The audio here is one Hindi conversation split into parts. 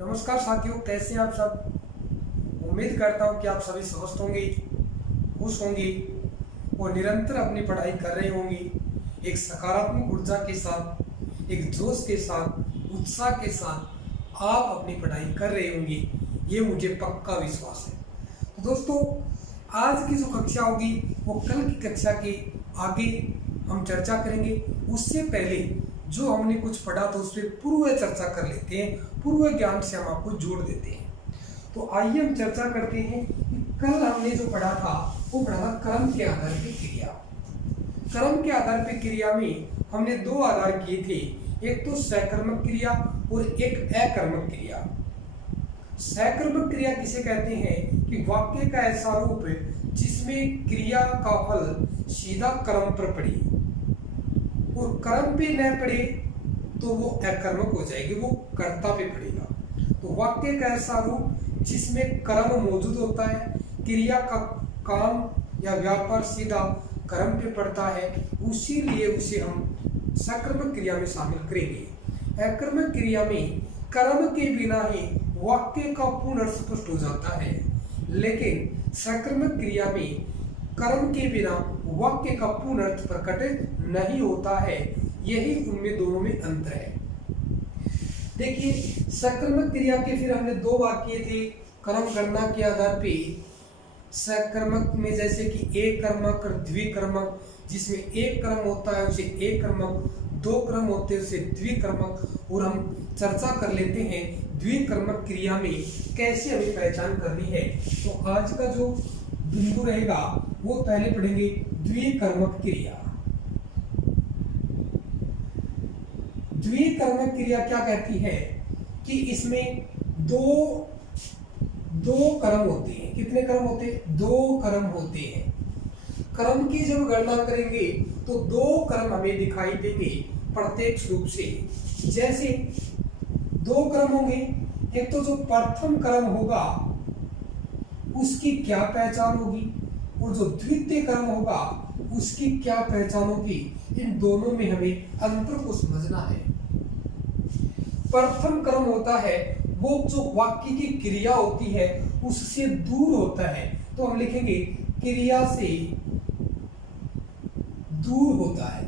नमस्कार साथियों, कैसे हैं आप सब। उम्मीद करता हूं कि आप सभी स्वस्थ होंगे, खुश होंगे और निरंतर अपनी पढ़ाई कर रहे होंगे। एक सकारात्मक ऊर्जा के साथ, एक जोश के साथ, उत्साह के साथ आप अपनी पढ़ाई कर रहे होंगे, ये मुझे पक्का विश्वास है। तो दोस्तों, आज की जो कक्षा होगी वो कल की कक्षा के आगे हम चर्चा करेंगे। उससे पहले जो हमने कुछ पढ़ा तो उस पर पूर्व चर्चा कर लेते हैं, पूर्व ज्ञान से हम आपको जोड़ देते हैं। तो आइए हम चर्चा करते हैं कि कल हमने जो पढ़ा था वो पढ़ा था क्रम के आधार पर क्रिया। क्रम के आधार पर क्रिया में हमने दो आधार किए थे, एक तो सकर्मक क्रिया और एक अकर्मक क्रिया। सकर्मक क्रिया किसे कहते हैं कि वाक्य का ऐसा रूप जिसमें क्रिया का फल सीधा कर्म पर पड़े और कर्म पे न पड़े तो वो अकर्मक हो जाएगी, वो कर्ता पे पड़ेगा। तो वाक्य का ऐसा रूप जिसमें कर्म मौजूद होता है, क्रिया का काम या व्यापार सीधा कर्म पे पड़ता है, उसीलिए उसे हम सकर्मक क्रिया में शामिल करेंगे। अकर्मक क्रिया में कर्म के बिना ही वाक्य का पूर्ण अर्थ स्पष्ट हो जाता है, लेकिन सकर्मक क्रिया में कर्म के बिना वाक्य का पूर्ण अर्थ प्रकट नहीं होता है। यही उनमें दोनों में अंतर है। देखिए, सकर्मक क्रिया के फिर हमने दो वाक्य थे कर्म गणना के आधार पे। सकर्मक में जैसे कि एक कर्मक और द्विकर्मक, जिसमें एक कर्म होता है उसे एक कर्मक, दो कर्म होते हैं उसे द्विकर्मक। और हम चर्चा कर लेते हैं द्विकर्मक क्रिया में कैसे हमें पहचान करनी है। तो आज का जो बिंदु रहेगा वो पहले पढ़ेंगे द्विकर्मक क्रिया। द्विकर्मक क्रिया क्या कहती है कि इसमें दो कर्म होते हैं। कितने कर्म होते हैं? दो कर्म होते हैं। कर्म की जब गणना करेंगे तो दो कर्म हमें दिखाई देंगे प्रत्यक्ष रूप से। जैसे दो कर्म होंगे, एक तो जो प्रथम कर्म होगा उसकी क्या पहचान होगी और जो द्वितीय कर्म होगा उसकी क्या पहचान होगी। इन दोनों में हमें अंतर को समझना है। प्रथम कर्म होता है वो जो वाक्य की क्रिया होती है उससे दूर होता है, तो हम लिखेंगे क्रिया से दूर होता है।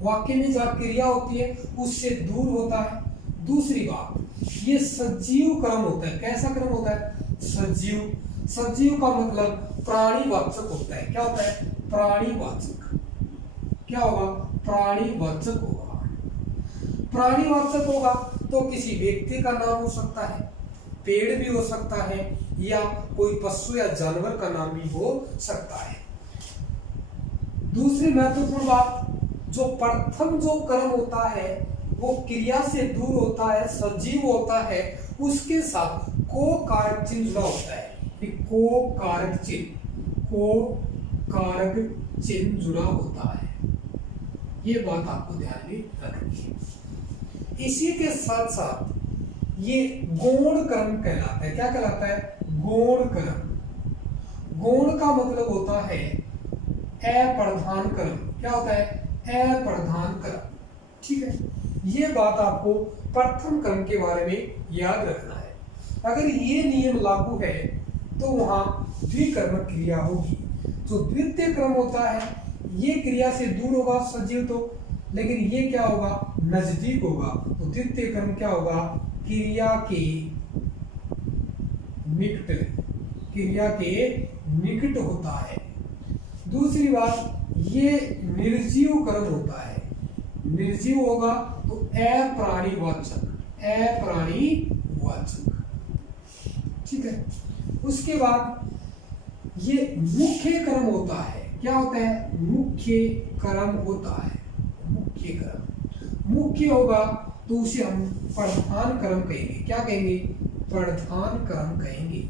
वाक्य में जहां क्रिया होती है उससे दूर होता है। दूसरी बात, ये सजीव कर्म होता है। कैसा कर्म होता है? सजीव। सजीव का मतलब प्राणीवाचक होता है। क्या होता है? प्राणीवाचक। क्या होगा? प्राणीवाचक होगा। प्राणीवाचक होगा तो किसी व्यक्ति का नाम हो सकता है, पेड़ भी हो सकता है, या कोई पशु या जानवर का नाम भी हो सकता है। दूसरी महत्वपूर्ण बात, जो प्रथम जो कर्म होता है वो क्रिया से दूर होता है, सजीव होता है, उसके साथ को कारक चिन्ह जुड़ा होता है। को कारक चिन्ह जुड़ा होता है। ये बात आपको ध्यान में रखनी है। इसी के साथ साथ ये गौण कर्म कहलाता है। क्या कहलाता है? गौण कर्म। गौण का मतलब होता है अप्रधान कर्म। क्या होता है? अप्रधान कर्म। ठीक है, ये बात आपको प्रथम कर्म के बारे में याद रखना है। अगर ये नियम लागू है तो वहां द्विकर्मक क्रिया होगी। जो द्वितीय क्रम होता है ये क्रिया से दूर होगा, सजीव तो, लेकिन ये क्या होगा? नजदीक होगा। तो द्वितीय क्रम क्या होगा? क्रिया के निकट होता है। दूसरी बात, ये निर्जीव कर्म होता है। निर्जीव होगा तो अप्राणीवाचक। ठीक है। उसके बाद ये मुख्य कर्म होता है। क्या होता है? मुख्य कर्म होता है। मुख्य कर्म मुख्य होगा तो उसे हम प्रधान कर्म कहेंगे। क्या कहेंगे? प्रधान कर्म कहेंगे।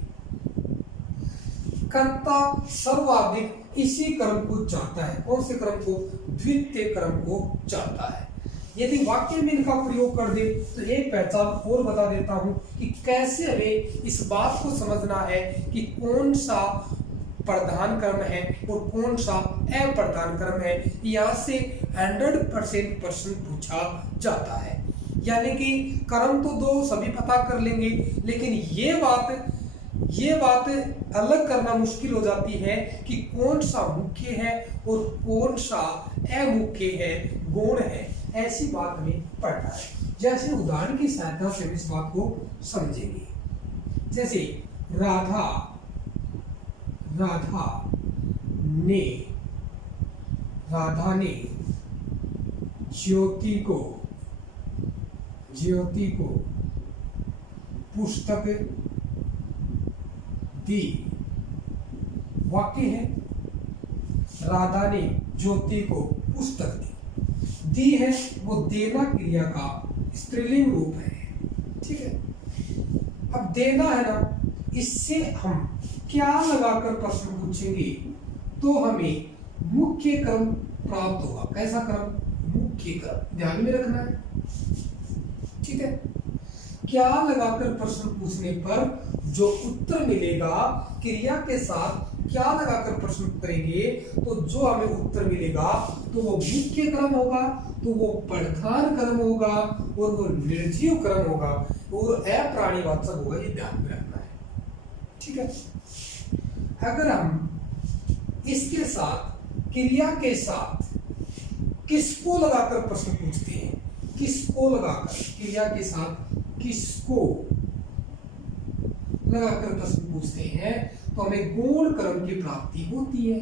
कर्ता सर्वाधिक इसी कर्म को चाहता है। कौन से कर्म को? द्वितीय कर्म को चाहता है। यदि वाक्य में इनका प्रयोग कर दे तो एक पहचान और बता देता हूं कि कैसे हमें इस बात को समझना है कि कौन सा प्रधान कर्म है और कौन सा अप्रधान कर्म है। यहाँ से 100% प्रश्न पूछा जाता है। यानी कि कर्म तो दो सभी पता कर लेंगे, लेकिन ये बात अलग करना मुश्किल हो जाती है कि कौन सा मुख्य है और कौन सा अमुख्य है, गौण है। ऐसी बात हमें पढ़ना है। जैसे उदाहरण की सहायता से इस बात को समझेंगे। जैसे राधा ने ज्योति को पुस्तक दी। वाक्य है, राधा ने ज्योति को पुस्तक दी है, वो देना क्रिया का स्त्रीलिंग रूप है। ठीक है, अब देना है ना, इससे हम क्या लगाकर प्रश्न पूछेंगे तो हमें मुख्य क्रम प्राप्त होगा। कैसा क्रम? मुख्य क्रम, ध्यान में रखना है। ठीक है, क्या लगाकर प्रश्न पूछने पर जो उत्तर मिलेगा, क्रिया के साथ क्या लगाकर प्रश्न करेंगे तो जो हमें उत्तर मिलेगा तो वो मुख्य क्रम होगा, तो वो प्रधान क्रम होगा और वो निर्जीव क्रम होगा और अप्राणीवाचक होगा। ये ध्यान में रखना है। ठीक है, अगर हम इसके साथ क्रिया के साथ किसको लगाकर प्रश्न पूछते हैं, किसको लगाकर, क्रिया के साथ किसको लगाकर प्रश्न पूछते हैं तो हमें गौण क्रम की प्राप्ति होती है।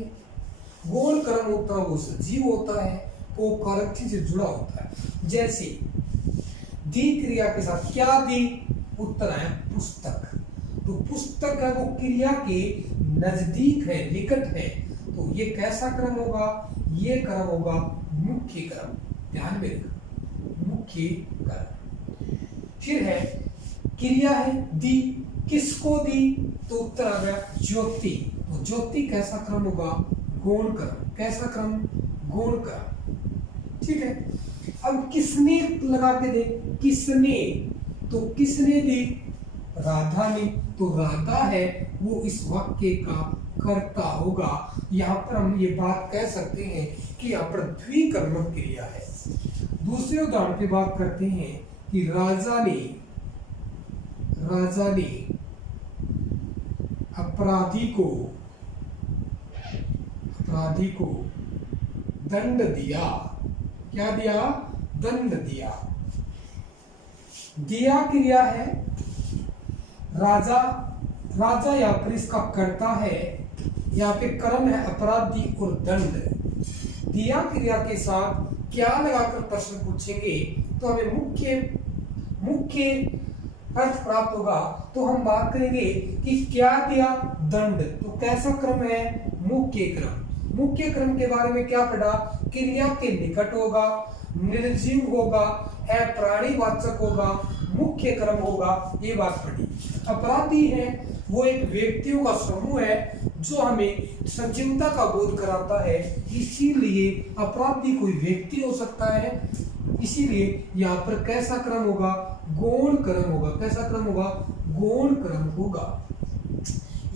गौण क्रम होता है वो सजीव होता है, वो कारक से जुड़ा होता है। जैसे दी क्रिया के साथ क्या दी, उत्तर आया पुस्तक। तो पुस्तक है वो क्रिया के नजदीक है, निकट है, तो ये कैसा क्रम होगा? ये क्रम होगा मुख्य क्रम। ध्यान में रखना, मुख्य क्रम। फिर है क्रिया है दी, किसको दी तो उत्तर आ गया ज्योति। तो ज्योति कैसा क्रम होगा? गौण क्रम। कैसा क्रम? गौण क्रम। ठीक है, अब किसने लगा के दे, किसने, तो किसने दी? राधा ने। तो राधा है वो इस वाक्य का कर्ता होगा। यहाँ पर हम ये बात कह सकते हैं कि यहाँ पर द्विकर्मक क्रिया है। दूसरे उदाहरण की बात करते हैं कि राजा ने अपराधी को दंड दिया। क्या दिया? दंड दिया। दिया क्रिया है, राजा यहाँ पर इसका कर्ता है, यहाँ पे कर्म है अपराधी और दंड। दिया क्रिया के साथ क्या लगाकर प्रश्न पूछेंगे तो हमें मुख्य अर्थ प्राप्त होगा। तो हम बात करेंगे कि क्या दिया? दंड। तो कैसा क्रम है? मुख्य क्रम। मुख्य क्रम के बारे में क्या पढ़ा? क्रिया के निकट होगा, निर्जीव होगा, अप्राणीवाचक होगा, मुख्य क्रम होगा, ये बात पढ़ी। अपराधी है वो एक व्यक्तियों का समूह है जो हमें सजीवता का बोध कराता है, इसीलिए अपराधी कोई व्यक्ति हो सकता है। इसीलिए यहाँ पर कैसा क्रम होगा? गौण क्रम होगा। कैसा क्रम होगा? गौण क्रम होगा।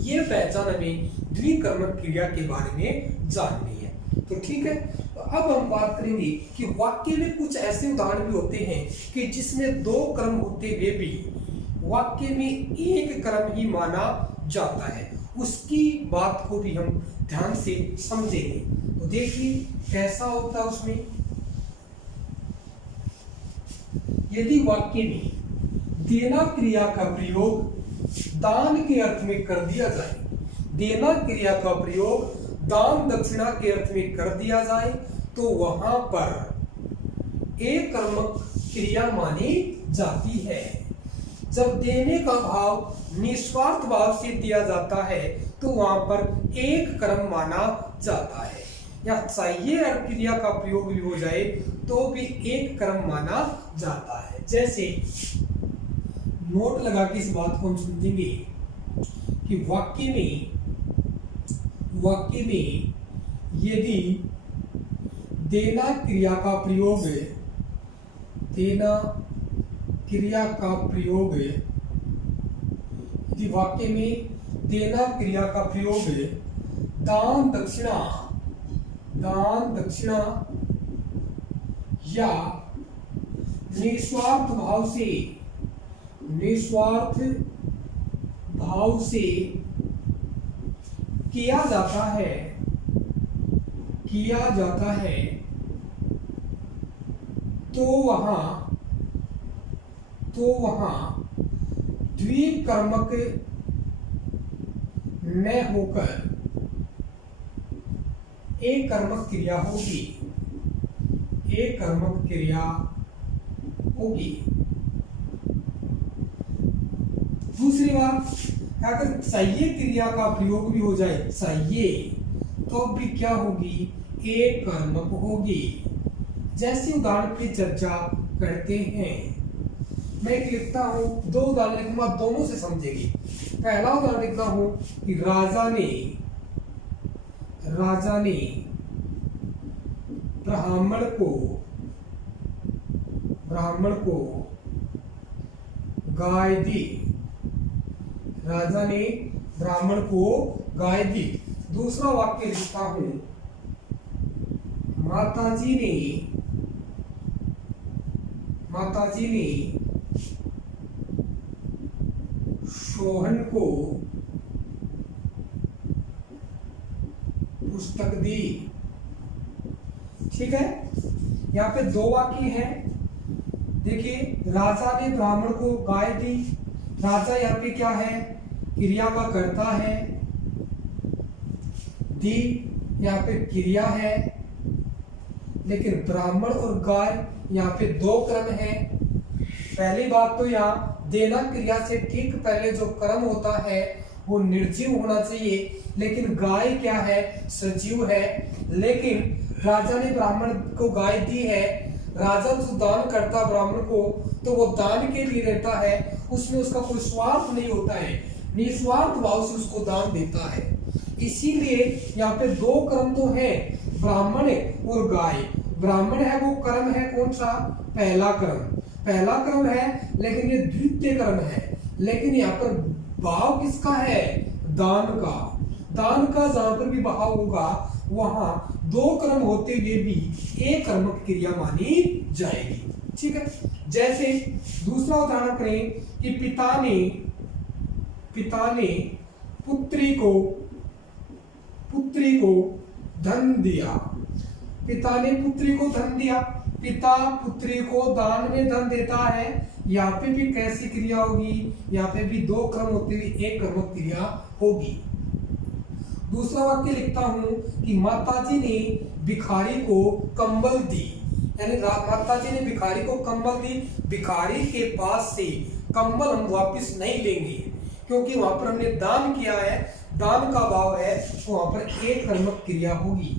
ये पहचान हमें द्विकर्मक क्रिया के बारे में जाननी है। तो ठीक है, तो अब हम बात करेंगे कि वाक्य में कुछ ऐसे उदाहरण भी होते हैं कि जिसमें दो क्रम होते हुए भी वाक्य में एक क्रम ही माना जाता है। उसकी बात को भी हम ध्यान से समझेंगे। तो देखिए कैसा होता है उसमें। यदि वाक्य में देना क्रिया का प्रयोग दान के अर्थ में कर दिया जाए, देना क्रिया का प्रयोग दान दक्षिणा के अर्थ में कर दिया जाए तो वहां पर एक कर्मक क्रिया मानी जाती है। जब देने का भाव निस्वार्थ भाव से दिया जाता है तो वहां पर एक कर्म माना जाता है। या चाहिए अर्थ क्रिया का प्रयोग भी हो जाए तो भी एक कर्म माना जाता है। जैसे नोट लगा के इस बात को हम समझेंगे कि वाक्य में यदि देना क्रिया का प्रयोग यदि वाक्य में देना क्रिया का प्रयोग दान दक्षिणा या निस्वार्थ भाव से, निस्वार्थ भाव से किया जाता है, किया जाता है, तो वहां द्विकर्मक न होकर एक कर्मक क्रिया होगी, एक कर्मक क्रिया होगी। दूसरी बात, अगर सह्य क्रिया का प्रयोग भी हो जाए, सह्य, तो भी क्या होगी, एक कर्मक होगी। जैसे उदाहरण की चर्चा करते हैं, मैं एक लिखता हूं, दो उदाहरण लिखूंगा, दोनों से समझेगी। पहला उदाहरण लिखता हूं कि राजा ने ब्राह्मण को गाय दी, राजा ने ब्राह्मण को गाय दी। दूसरा वाक्य लिखता हूं, माताजी ने सोहन को पुस्तक दी। ठीक है, यहाँ पे दो वाक्य हैं। देखिए, राजा ने ब्राह्मण को गाय दी। राजा यहाँ पे क्या है, क्रिया का कर्ता है। दी यहाँ पे क्रिया है, लेकिन ब्राह्मण और गाय यहाँ पे दो क्रम है। पहली बात तो यहाँ देना क्रिया से ठीक पहले जो क्रम होता है वो निर्जीव होना चाहिए, लेकिन गाय क्या है, सजीव है। लेकिन राजा ने ब्राह्मण को गाय दी है, राजा जो दान करता ब्राह्मण को, तो वो दान के लिए रहता है, उसमें उसका कोई स्वार्थ नहीं होता है, निस्वार्थ भाव से उसको दान देता है। इसीलिए यहाँ पे दो कर्म तो है, ब्राह्मण और गाय। ब्राह्मण है वो कर्म है कौन सा, पहला कर्म है, लेकिन ये द्वितीय कर्म है। लेकिन यहाँ पर भाव किसका है, दान का जहां पर भी भाव होगा वहां दो कर्म होते हुए भी एक कर्मक क्रिया मानी जाएगी। ठीक है, जैसे दूसरा उदाहरण करें कि पिता ने पुत्री को धन दिया। पिता ने पुत्री को धन दिया, पिता पुत्री को दान में धन देता है। यहाँ पे भी कैसी क्रिया होगी, यहाँ पे भी दो क्रम होते हुए एक कर्मक क्रिया होगी। दूसरा वाक्य लिखता हूं कि माताजी ने भिखारी को कंबल दी, यानी माताजी ने भिखारी को कंबल दी। भिखारी के पास से कंबल हम वापस नहीं लेंगे, क्योंकि वहां पर हमने दान किया है, दान का भाव है, तो वहां पर एक कर्मक क्रिया होगी।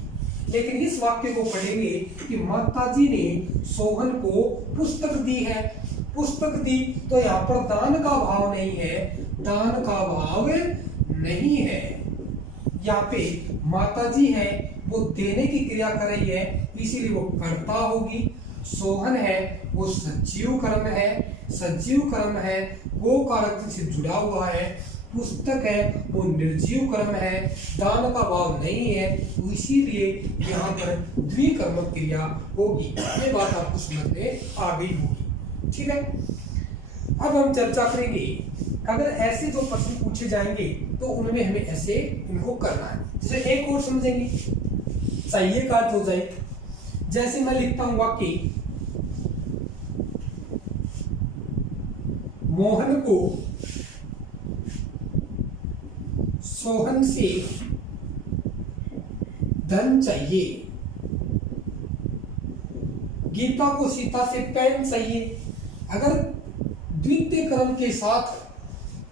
लेकिन इस वाक्य को पढ़ेंगे कि माताजी ने सोहन को पुस्तक दी है। पुस्तक दी तो यहाँ पर दान का भाव नहीं है, दान का भाव नहीं है। यहाँ पे माताजी है वो देने की क्रिया कर रही है, इसीलिए वो कर्ता होगी। सोहन है वो सजीव कर्म है, वो कारक से जुड़ा हुआ है। पुस्तक है वो निर्जीव कर्म है, दान का भाव नहीं है, इसीलिए यहाँ पर द्विकर्मक क्रिया होगी। ये बात आपको समझ में आ गई होगी। ठीक है, अब हम चर्चा करेंगे अगर ऐसे जो प्रश्न पूछे जाएंगे तो उनमें हमें ऐसे इनको करना है। जैसे एक और समझेंगे, सही का अर्थ हो जाए। जैसे मैं लिखता हूं वाक्य, मोहन को सोहन से धन चाहिए, गीता को सीता से पेन चाहिए। अगर द्वितीय क्रम के साथ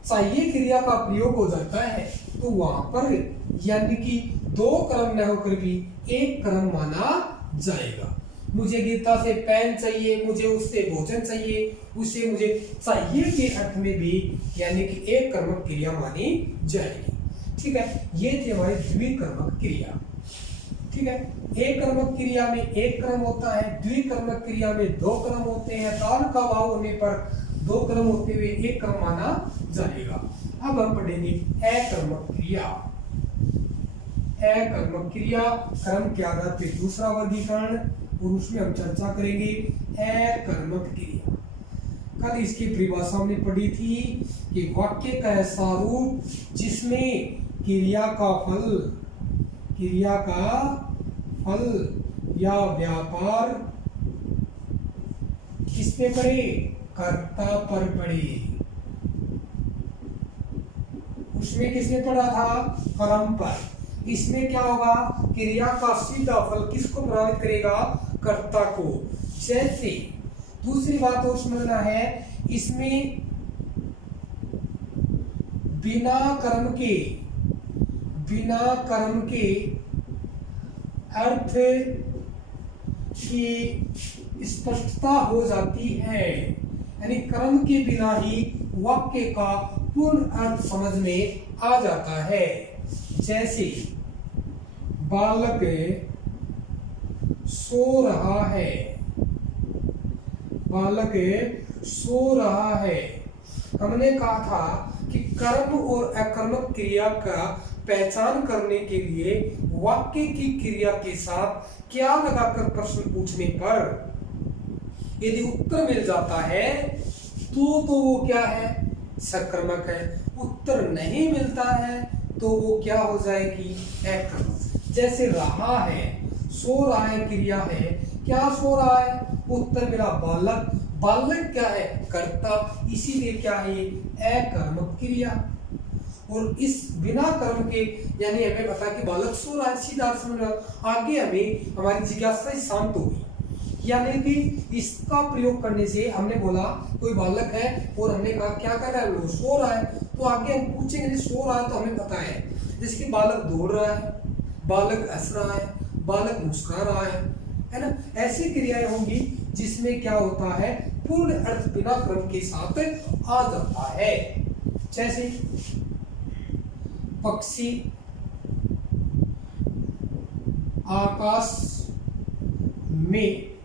चाहिए क्रिया का प्रयोग हो जाता है तो वहां पर यानी कि दो क्रम न होकर भी एक क्रम माना जाएगा। मुझे गीता से पेन चाहिए, मुझे उससे भोजन चाहिए, उससे मुझे चाहिए के अर्थ में भी यानी कि एक कर्मक क्रिया मानी जाएगी। ठीक है, ये थी हमारी द्विकर्मक क्रिया। ठीक है, एक कर्मक क्रिया में एक क्रम होता है, द्विकर्मक क्रिया में दो क्रम होते हैं। दान का भाव होने पर दो क्रम होते हुए एक क्रम माना जाएगा। अब हम पढ़ेंगे अकर्मक क्रिया। अकर्मक क्रिया, कर्म के आधार पे दूसरा वर्गीकरण। और उसमें हम चर्चा करेंगे अकर्मक क्रिया। कल इसकी परिभाषा हमने पढ़ी थी कि वाक्य का ऐसा रूप जिसमें क्रिया का फल या व्यापार किसपे पड़े, कर्ता पर पड़े। उसमें किसने पढ़ा था, कर्म पर। इसमें क्या होगा, क्रिया का सीधा फल किसको प्रभावित करेगा, कर्ता को। जैसे दूसरी बात और समझना है, इसमें बिना कर्म के अर्थ की स्पष्टता हो जाती है, यानी कर्म के बिना ही वाक्य का पूर्ण अर्थ समझ में आ जाता है। जैसे बालक सो रहा है, हमने कहा था कि कर्म और अकर्मक क्रिया का पहचान करने के लिए वाक्य की क्रिया के साथ क्या लगाकर प्रश्न पूछने पर यदि उत्तर मिल जाता है तो वो क्या है, सकर्मक है। उत्तर नहीं मिलता है तो वो क्या हो जाएगी, अकर्मक। जैसे रहा है, सो रहा है क्रिया है, क्या सो रहा है, उत्तर मिला बालक। बालक क्या है, कर्ता, इसीलिए क्या है, अकर्मक क्रिया। और इस बिना कर्म के, यानी हमें पता कि बालक सो रहा है, सीधा समझ रहा, आगे हमें हमारी जिज्ञासा शांत होगी। यानी कि इसका प्रयोग करने से हमने बोला कोई बालक है और हमने कहा क्या कर रहा है, वो सो रहा है, तो आगे हम पूछेंगे सो रहा है तो हमें पता है। जैसे कि बालक दौड़ रहा है, बालक हंस रहा है, बालक मुस्कुरा रहा है ना। ऐसी क्रियाएं होंगी जिसमें क्या होता है, पूर्ण अर्थ बिना कर्म के साथ आ जाता है। जैसे पक्षी आकाश में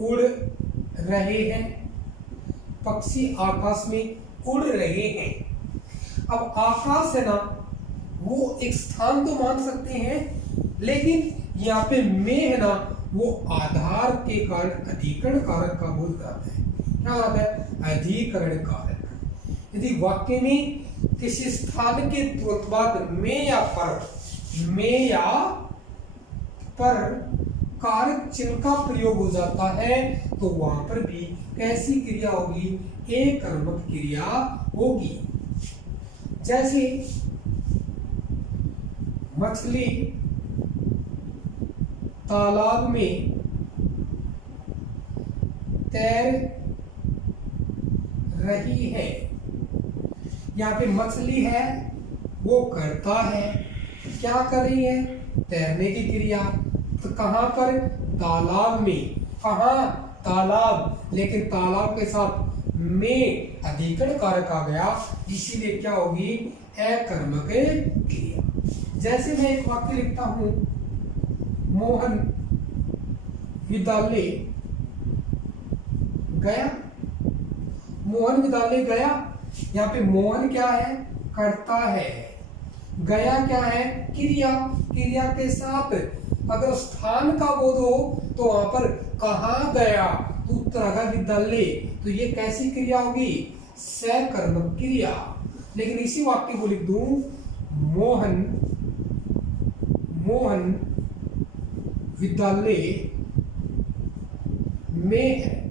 उड़ रहे हैं, पक्षी आकाश में उड़ रहे हैं। अब आकाश है ना, वो एक स्थान तो मान सकते हैं, लेकिन यहाँ पे में है ना, वो आधार के कारण अधिकरण कारक का बोल जाता है। क्या आता है, अधिकरण कारक। यदि वाक्य में किसी स्थान के तुरंत बाद में या पर कारक चिन्ह का प्रयोग हो जाता है तो वहां पर भी कैसी क्रिया होगी, अकर्मक क्रिया होगी। जैसे मछली तालाब में तैर रही है, यहाँ पे मछली है, वो करता है, क्या कर रही है, तैरने की क्रिया। तो कहां पर, तालाब में। कहां, तालाब, लेकिन तालाब के साथ में अधिकरण कारक आ गया, इसीलिए क्या होगी, अकर्मक क्रिया। जैसे मैं एक वाक्य लिखता हूं, मोहन विद्यालय गया, मोहन विद्यालय गया। यहाँ पे मोहन क्या है, करता है, गया क्या है, क्रिया। क्रिया के साथ अगर स्थान का बोध हो तो वहां पर कहाँ गया, तो उत्तर आएगा विद्यालय। तो ये कैसी क्रिया होगी, सकर्मक क्रिया। लेकिन इसी वाक्य को लिख दूं, मोहन विद्यालय में है,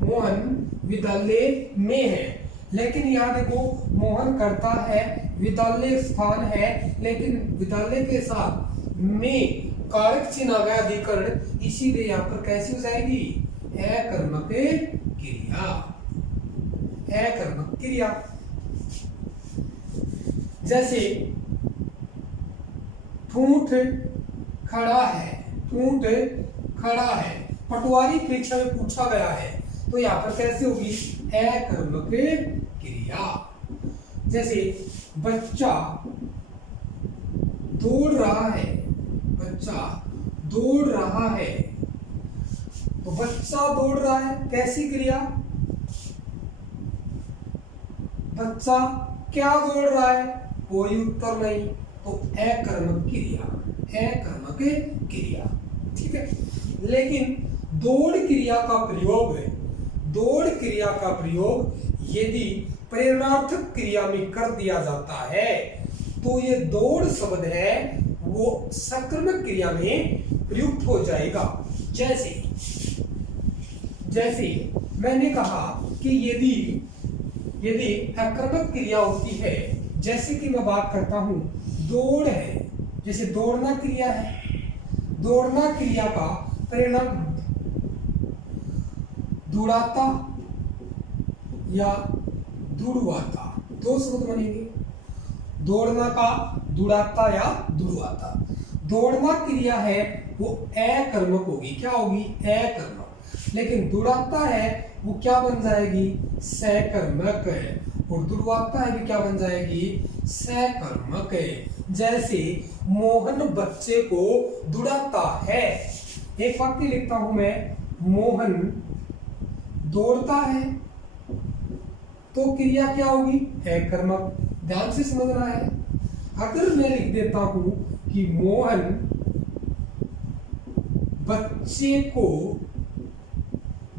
मोहन विद्यालय में है। लेकिन यहाँ देखो, मोहन करता है, विद्यालय स्थान है, लेकिन विद्यालय के साथ में कारक चिन्ह आ गया अधिकरण, इसीलिए यहाँ पर कैसी हो जाएगी, अकर्मक क्रिया। अकर्मक क्रिया। जैसे ठूठ खड़ा है, ठूठ खड़ा है, पटवारी परीक्षा में पूछा गया है, तो यहाँ पर कैसे होगी, अकर्मक क्रिया। जैसे बच्चा दौड़ रहा है, बच्चा दौड़ रहा है, तो बच्चा दौड़ रहा है, कैसी क्रिया, बच्चा क्या दौड़ रहा है, कोई उत्तर नहीं, तो अकर्मक क्रिया, अकर्मक क्रिया। ठीक है। लेकिन दौड़ क्रिया का प्रयोग है, दौड़ क्रिया का प्रयोग यदि प्रेरणार्थक क्रिया में कर दिया जाता है तो ये दौड़ शब्द है वो सकर्मक क्रिया में प्रयुक्त हो जाएगा। जैसे मैंने कहा कि यदि अकर्मक क्रिया होती है, जैसे कि मैं बात करता हूं दौड़ है, जैसे दौड़ना क्रिया है, दौड़ना क्रिया का परिणाम दुड़ाता या दुड़वाता, दो शब्द बनेंगे, दौड़ना का दुड़ाता या दुड़वाता। दौड़ना क्रिया है वो अकर्मक होगी, क्या होगी, अकर्मक। लेकिन दुड़ाता है वो क्या बन जाएगी, सकर्मक है। और दुड़वाता है भी क्या बन जाएगी, सकर्मक है। जैसे मोहन बच्चे को दुड़ाता है। एक वाक्य लिखता हूं मैं, मोहन दौड़ता है, तो क्रिया क्या होगी, अकर्मक। ध्यान से समझना है। अगर मैं लिख देता हूं कि मोहन बच्चे को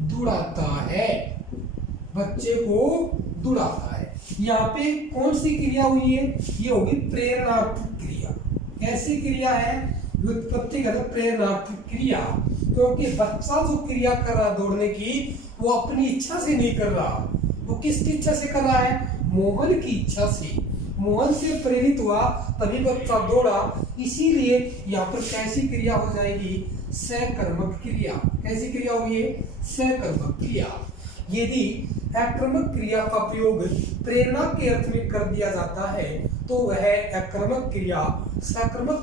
दुड़ाता है, बच्चे को दुड़ाता है, यहाँ पे कौन सी क्रिया हुई है, ये होगी प्रेरणार्थक क्रिया। कैसी क्रिया है, व्युत्पत्ति का प्रेरणार्थक क्रिया। क्योंकि बच्चा जो क्रिया कर रहा दौड़ने की वो अपनी इच्छा से नहीं कर रहा, वो किसकी इच्छा से कर रहा है, मोहन की इच्छा से। मोहन से प्रेरित हुआ तभी बच्चा दौड़ा, इसीलिए यहाँ पर कैसी क्रिया हो जाएगी, सकर्मक क्रिया। कैसी क्रिया हुई है, सकर्मक क्रिया। यदि अकर्मक क्रिया का प्रयोग प्रेरणा के अर्थ में कर दिया जाता है तो वह अकर्मक क्रिया सकर्मक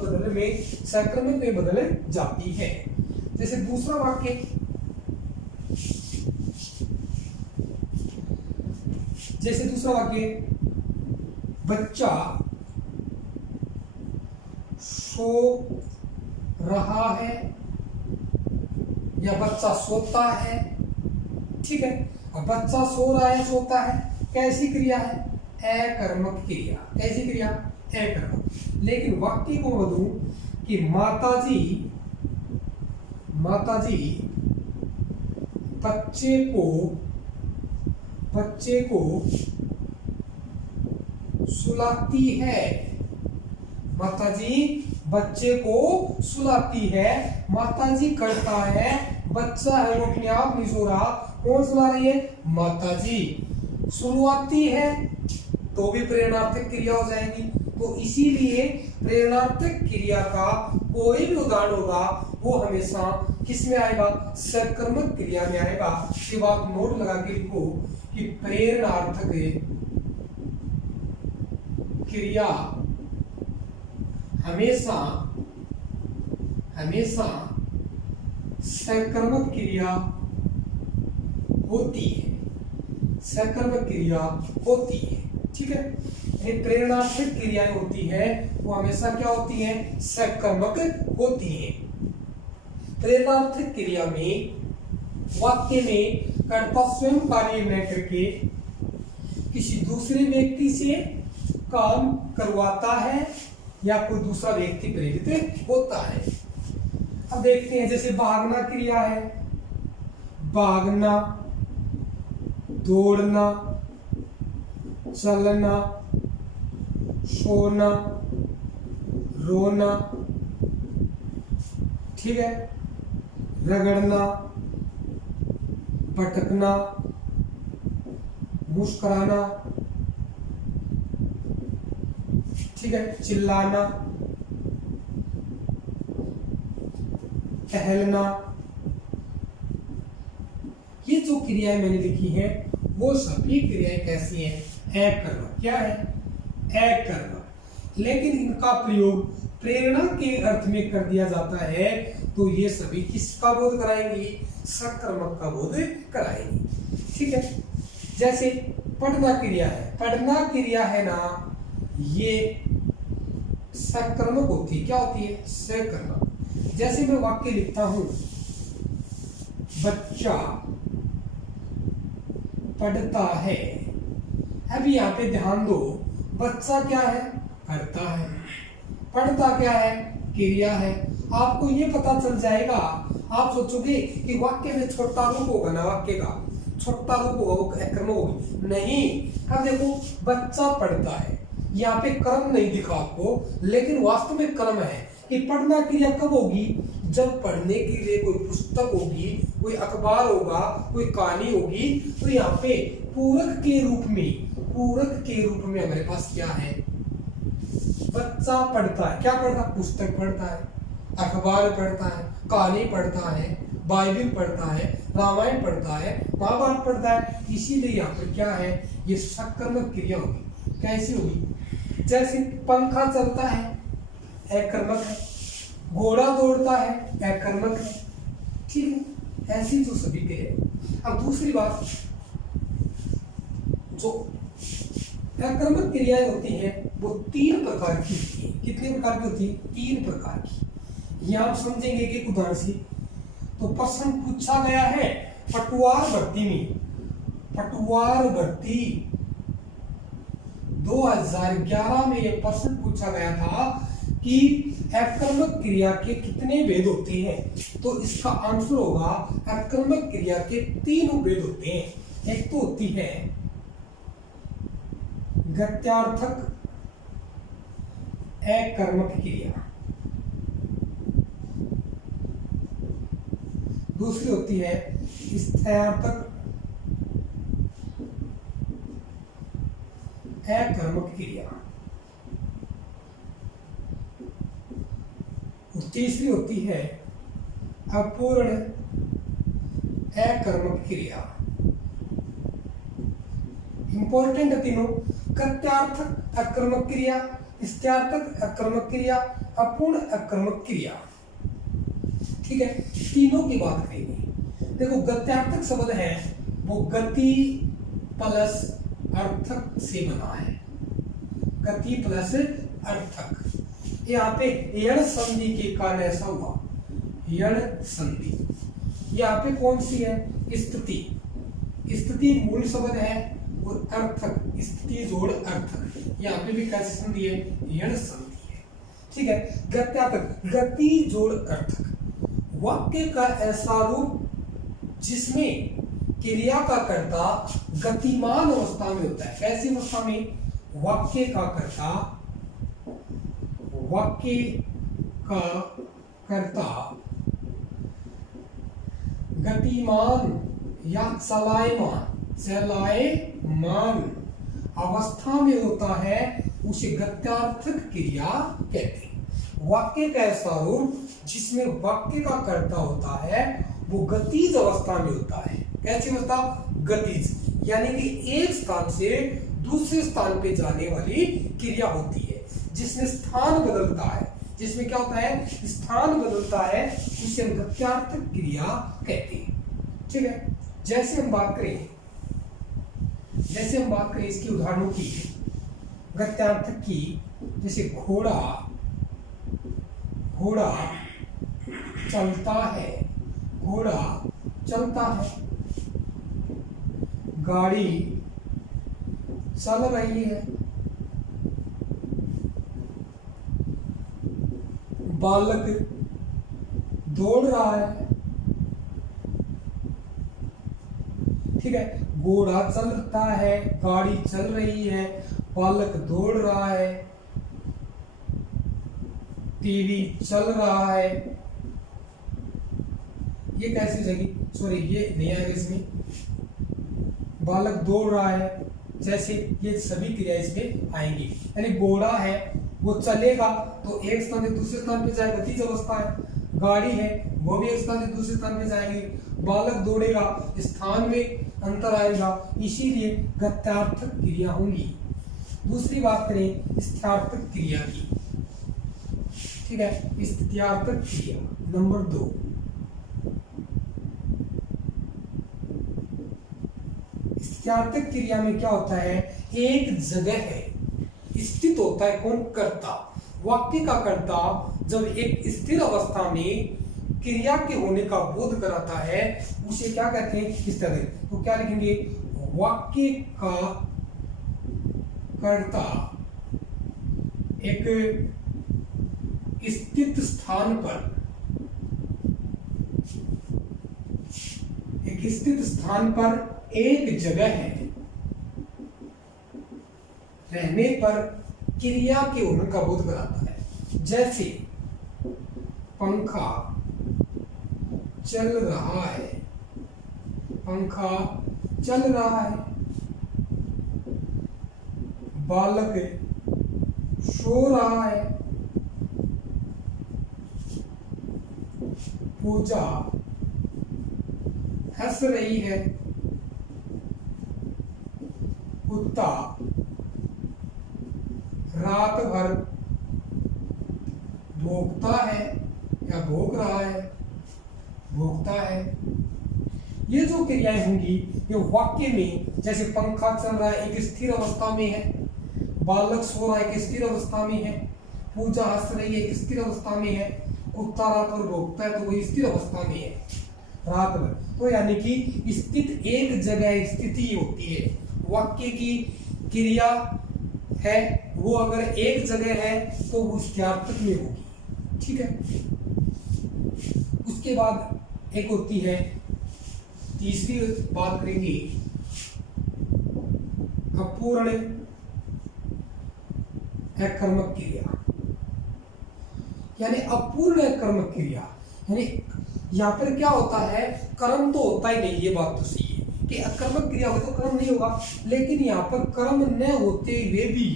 में बदल जाती है। जैसे दूसरा वाक्य, बच्चा सो रहा है या बच्चा सोता है, ठीक है। अब बच्चा सो रहा है, सोता है, कैसी क्रिया है, अकर्मक क्रिया। कैसी क्रिया, अकर्मक। लेकिन वाक्य को बदलूं कि माताजी बच्चे को सुलाती है। माताजी बच्चे को सुलाती है, माताजी करता है, बच्चा है वो अपने आप नहीं सो रहा, कौन सुला रही है, माताजी। सुलवाती है तो भी प्रेरणार्थक क्रिया हो जाएगी। तो इसीलिए प्रेरणार्थक क्रिया का कोई भी उदाहरण होगा वो हमेशा किस में आएगा, सकर्मक क्रिया में आएगा। ये बात नोट लगा के लिखो कि प्रेरणार्थक क्रिया हमेशा सकर्मक क्रिया होती है, सकर्मक क्रिया होती है, ठीक है। ये प्रेरणार्थक क्रियाएं होती है वो हमेशा क्या होती है, सकर्मक होती है। प्रेरणार्थक क्रिया में वाक्य में कर्ता स्वयं कार्य न करके किसी दूसरे व्यक्ति से काम करवाता है या कोई दूसरा व्यक्ति प्रेरित होता है। अब देखते हैं, जैसे भागना क्रिया है, भागना, दौड़ना, चलना, सोना, रोना, ठीक है, रगड़ना, भटकना, मुस्कुराना, ठीक है, चिल्लाना, टहलना। ये जो क्रियाएं मैंने लिखी हैं वो सभी क्रियाएं कैसी हैं, अकर्मक। क्या है, अकर्मक। लेकिन इनका प्रयोग प्रेरणा के अर्थ में कर दिया जाता है तो ये सभी किसका बोध कराएंगी, सकर्मक का बोध कराएंगी, ठीक है। जैसे पढ़ना क्रिया है, पढ़ना क्रिया है ना, ये सकर्मक होती है, क्या होती है, सकर्मक। जैसे मैं वाक्य लिखता हूं, बच्चा पढ़ता है। अब यहाँ पे ध्यान दो, बच्चा क्या है, पढ़ता है, पढ़ता क्या है, क्रिया है। आपको ये पता चल जाएगा। आप सोचोगे कि वाक्य में छोटा रूप होगा ना, वाक्य का छोटा रूप होगा, वो कर्म होगी नहीं। अब देखो बच्चा पढ़ता है, यहाँ पे कर्म नहीं दिखा आपको, लेकिन वास्तव में कर्म है कि पढ़ना क्रिया कब होगी, जब पढ़ने के लिए कोई पुस्तक होगी, कोई अखबार होगा, कोई कहानी होगी, तो यहाँ पे पूरक के रूप में हमारे पास क्या है, बच्चा पढ़ता है। क्या पढ़ता है? पुस्तक पढ़ता है, अखबार पढ़ता है, कहानी पढ़ता है, बाइबल पढ़ता है, रामायण पढ़ता है, महाभारत पढ़ता है। इसीलिए यहाँ पर क्या है, ये सकर्मक क्रिया होगी। कैसी होगी? जैसे पंखा चलता है, अकर्मक है, घोड़ा दौड़ता है, अकर्मक है, ठीक है। ऐसी जो सभी के है। अब दूसरी बात, जो अकर्मक क्रियाएं होती हैं वो 3 प्रकार की होती है। कितने प्रकार की होती है? 3 प्रकार की। यह आप समझेंगे एक उदाहरण से। तो प्रश्न पूछा गया है पटवार भर्ती में, पटवार भर्ती 2011 में यह प्रश्न पूछा गया था कि अकर्मक क्रिया के कितने भेद होते हैं। तो इसका आंसर होगा अकर्मक क्रिया के 3 भेद होते हैं। एक तो होती है गत्यार्थक अकर्मक क्रिया, दूसरी होती है स्थार्थक अकर्मक क्रिया, और तीसरी होती है अपूर्ण अकर्मक क्रिया। इंपॉर्टेंट है तीनों, गत्यार्थक अकर्मक क्रिया, स्थार्थक अकर्मक क्रिया, अपूर्ण अकर्मक क्रिया। ठीक है, तीनों की बात करेंगे। देखो गत्यार्थक शब्द है वो गति प्लस अर्थक से बना है, गति प्लस अर्थक। यहाँ पे यण संधि के कारण ऐसा हुआ, यण संधि। यहाँ पे कौन सी है? स्थिति। स्थिति मूल शब्द है और अर्थक स्थिति जोड़ अर्थक। यहाँ पे भी कैसी संधि है? यण संधि है। ठीक है, गत्यार्थक गति जोड़ अर्थक, वाक्य का ऐसा रूप जिसमें क्रिया का कर्ता गतिमान अवस्था में होता है। कैसी अवस्था में? वाक्य का कर्ता गतिमान या चलायमान अवस्था में होता है, उसे गत्यार्थक क्रिया कहते हैं। वाक्य का ऐसा रूप जिसमें वाक्य का कर्ता होता है वो गतिज अवस्था में होता है। कैसी अवस्था? गतिज, यानी कि एक स्थान से दूसरे स्थान पे जाने वाली क्रिया होती है, जिसमें स्थान बदलता है। जिसमें क्या होता है? स्थान बदलता है, उसे हम गत्यार्थक क्रिया कहते हैं। ठीक है, जैसे हम बात करें इसकी उदाहरणों की, गत्यार्थक की, जैसे घोड़ा चलता है, गाड़ी चल रही है, बालक दौड़ रहा है। ठीक है, घोड़ा चलता है, गाड़ी चल रही है, बालक दौड़ रहा है, टीवी चल रहा है। ये कैसी जगह, सॉरी ये नहीं आएगा इसमें, बालक दौड़ रहा है, जैसे ये सभी क्रिया इसमें आएंगी। यानी घोड़ा है वो चलेगा तो एक स्थान से दूसरे स्थान पे जाएगा, गतिज अवस्था है। गाड़ी है वो भी एक स्थान से दूसरे स्थान पे जाएगी। बालक दौड़ेगा, स्थान में अंतर आएगा, इसीलिए गत्यार्थक क्रिया होंगी। दूसरी बात करें स्थार्थक क्रिया की। ठीक है, स्थित्यार्थक क्रिया नंबर 2। स्थित्यार्थक क्रिया में क्या होता है? एक जगह है स्थित होता है कौन? कर्ता। वाक्य का कर्ता जब एक स्थिर अवस्था में क्रिया के होने का बोध कराता है, उसे क्या कहते हैं? इस तरह। तो क्या लिखेंगे? वाक्य का कर्ता एक स्थित स्थान पर स्थित स्थान पर एक जगह है, रहने पर क्रिया के होने का बोध कराता है। जैसे पंखा चल रहा है, पंखा चल रहा है। बालक सो रहा है। पूजा हंस रही है। कुत्ता रात भर भोंकता है या भोंक रहा है, भोंकता है। ये जो क्रियाएं होंगी ये वाक्य में, जैसे पंखा चल रहा है एक स्थिर अवस्था में है, बालक सो रहा है एक स्थिर अवस्था में है, पूजा हंस रही है एक स्थिर अवस्था में है, कुत्ता रात भर भोंकता है तो वही स्थिर अवस्था में है रात भर। तो यानी कि स्थित एक जगह स्थिति होती है। वाक्य की क्रिया है वो अगर एक जगह है तो वो स्त्यार्थक में होगी। ठीक है। उसके बाद एक होती है, तीसरी बात करेंगे अपूर्ण अकर्मक क्रिया, यानी अपूर्ण अकर्मक क्रिया। यानी यहाँ पर क्या होता है, कर्म तो होता ही नहीं, ये बात तो सही है कि अकर्मक क्रिया हो तो कर्म नहीं होगा, लेकिन यहाँ पर कर्म न होते हुए भी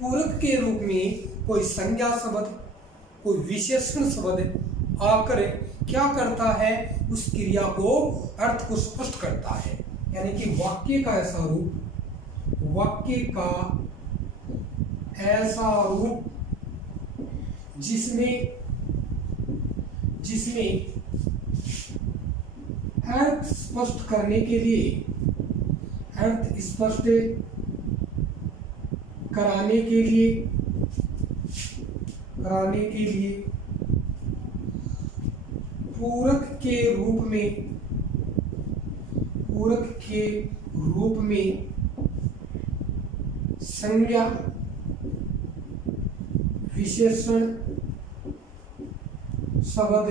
पूरक के रूप में कोई संज्ञा शब्द, कोई विशेषण शब्द आकर क्या करता है, उस क्रिया को, अर्थ को स्पष्ट करता है। यानी कि वाक्य का ऐसा रूप, वाक्य का ऐसा रूप जिसमें अर्थ स्पष्ट करने के लिए, अर्थ स्पष्ट कराने के लिए पूरक के रूप में संज्ञा, विशेषण शब्द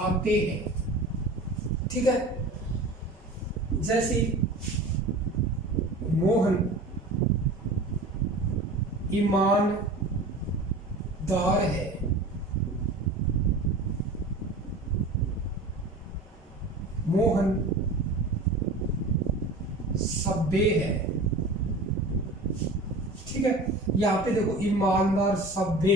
आते हैं। ठीक है। जैसे मोहन ईमानदार है, मोहन सभ्य है। ठीक है। यहाँ पे देखो ईमानदार, सभ्य,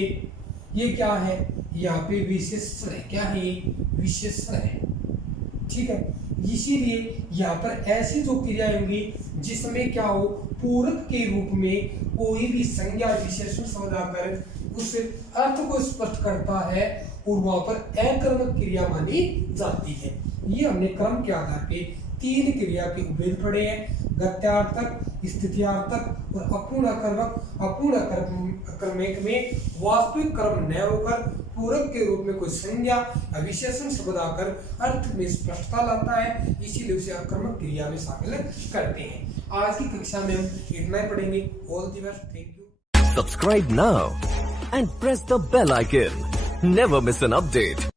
ये क्या है, यहाँ पे विशेषण है। क्या है ये, विशेषण है। ठीक है। इसीलिए यहाँ पर ऐसी जो क्रियाएं होंगी जिसमें क्या हो, पूरक के रूप में कोई भी संज्ञा विशेषण शब्द आकर उस अर्थ को स्पष्ट करता है और वहां पर अकर्मक क्रिया मानी जाती है। ये हमने क्रम के आधार पे 3 क्रिया के उपभेद पढ़े हैं, गत्यार्थक, स्थित्यार्थक और अपूर्ण अकर्मक। अपूर्ण अकर्मक में वास्तविक कर्म न होकर पूरक के रूप में कोई संज्ञा या विशेषण शब्द आकर अर्थ में स्पष्टता लाता है, इसीलिए उसे अकर्मक क्रिया में शामिल करते हैं। आज की कक्षा में हम इतना ही पढ़ेंगे। All the best, thank you. Subscribe now and press the bell icon. Never miss an update.